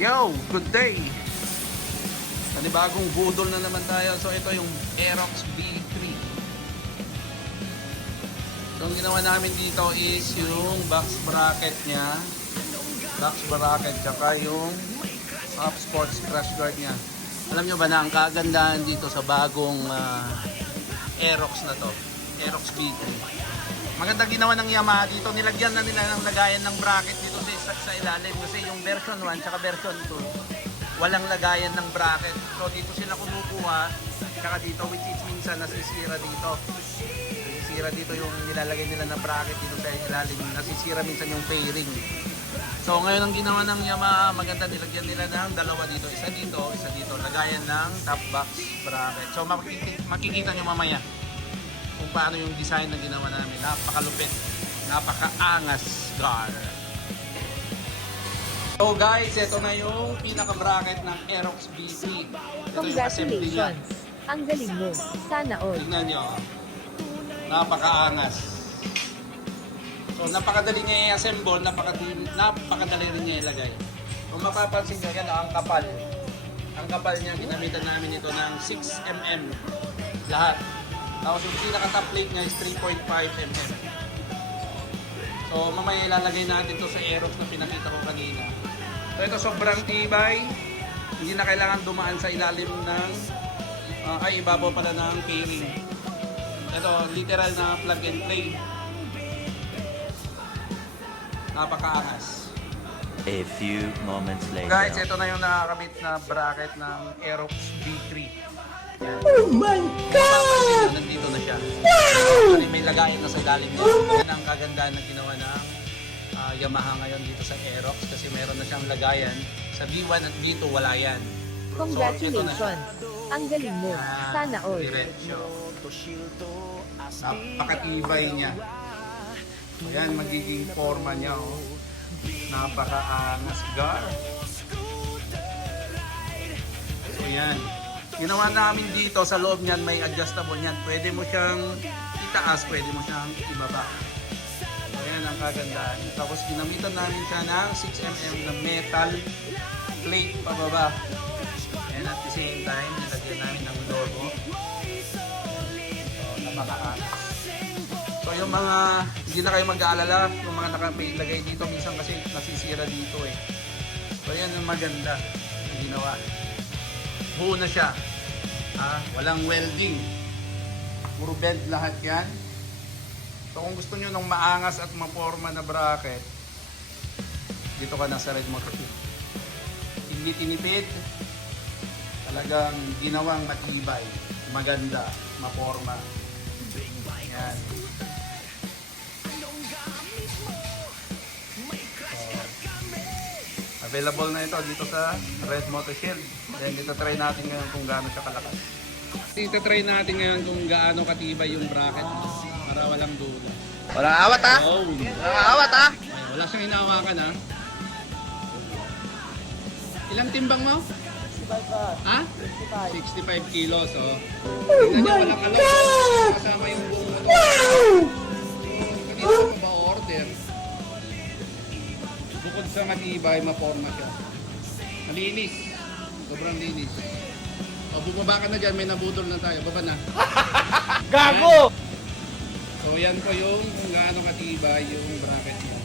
Yo, good day! Panibagong budol na naman tayo. So ito yung Aerox B3. So ang ginawa namin dito is yung box bracket niya. Box bracket tsaka yung top sports crash guard niya. Alam nyo ba na ang kagandahan dito sa bagong Aerox na to? Aerox B3. Maganda ginawa ng Yamaha dito. Nilagyan na nila ng lagayan ng bracket dito sa ilalim. Kasi yung version 1 tsaka version 2, walang lagayan ng bracket. So dito sila kumukuha. Tsaka dito, which is minsan nasisira dito. Nasisira dito yung nilalagay nila na bracket dito sa ilalim. Nasisira minsan yung fairing. So ngayon ang ginawa ng Yamaha, maganda nilagyan nila ng dalawa dito. Isa dito. Lagayan ng top box bracket. So makikita nyo mamaya kung paano yung design na ginawa namin. Napakalupit, napakaangas, gar. So guys, ito na yung pinaka-bracket ng Aerox B3. Ito yung assembly niya. Congratulations! Ang galing mo. Sana all. Tignan nyo. Napakaangas. So napakadali niya i-assemble, napakadali rin niya ilagay. Kung mapapansin nyo, yan ang kapal. Ang kapal niya, ginamitan namin ito ng 6mm. Lahat. Tapos yung pinaka-top plate niya is 3.5mm. So mamaya ilalagay natin ito sa Aerox na pinakita ko kanina. So ito sobrang tibay. Hindi na kailangan dumaan sa ilalim ng ibabaw pala ng fairing. Ito literal na plug and play. Napakaangas. A few moments later. Guys, ito na yung nakakabit na bracket ng Aerox B3. Oh my God! Nandito na siya. Wow! May lagayan na sa ilalim niya. Yan ang kagandahan na ginawa ng Yamaha ngayon dito sa Aerox kasi meron na siyang lagayan. Sa B1 at B2 wala yan. Congratulations! Ang galing mo. Sana all. Diretso. Napakatibay niya. Ayan, magiging forma niya. Oh. Napakaangas, gar. So yan. Ginawa namin dito sa loob niyan, may adjustable niyan. Pwede mo siyang itaas, pwede mo siyang ibaba. Ayan ang kagandahan. Tapos ginamitan namin siya ng 6mm na metal plate pababa. And at the same time, nilagyan namin ng logo. So, napakaangas. So yung mga, hindi na kayo mag-aalala, yung mga nakalagay dito, minsan kasi nasisira dito eh. So yan ang maganda na ginawa. Buo na siya. Walang welding. Puro bend lahat yan. So kung gusto nyo ng maangas at maporma na bracket, dito ka na sa Red Motor. Hindi tinipid. Talagang ginawang matibay. Maganda. Maporma. Yan. Available na ito dito sa Red Motor Shield. Then dito try natin ngayon kung gaano siya kalakas. Dito try natin ngayon kung gaano katibay yung bracket para walang duda. Walang awat ha? Oh, Walang awat ha? wala siyang hinahawakan ha. Ilang timbang mo? 65 ha? Ha? 65 kilos oh. Tingnan niyo, walang alok. Kasama yung buong ano. Kanina ko ba order? Bukod sa matibay, maporma siya. Malinis. Sobrang linis. O, bumaba ka na dyan. May nabudol na tayo. Baba na. Gago! So, yan po yung kung gaano katibay yung bracket niya.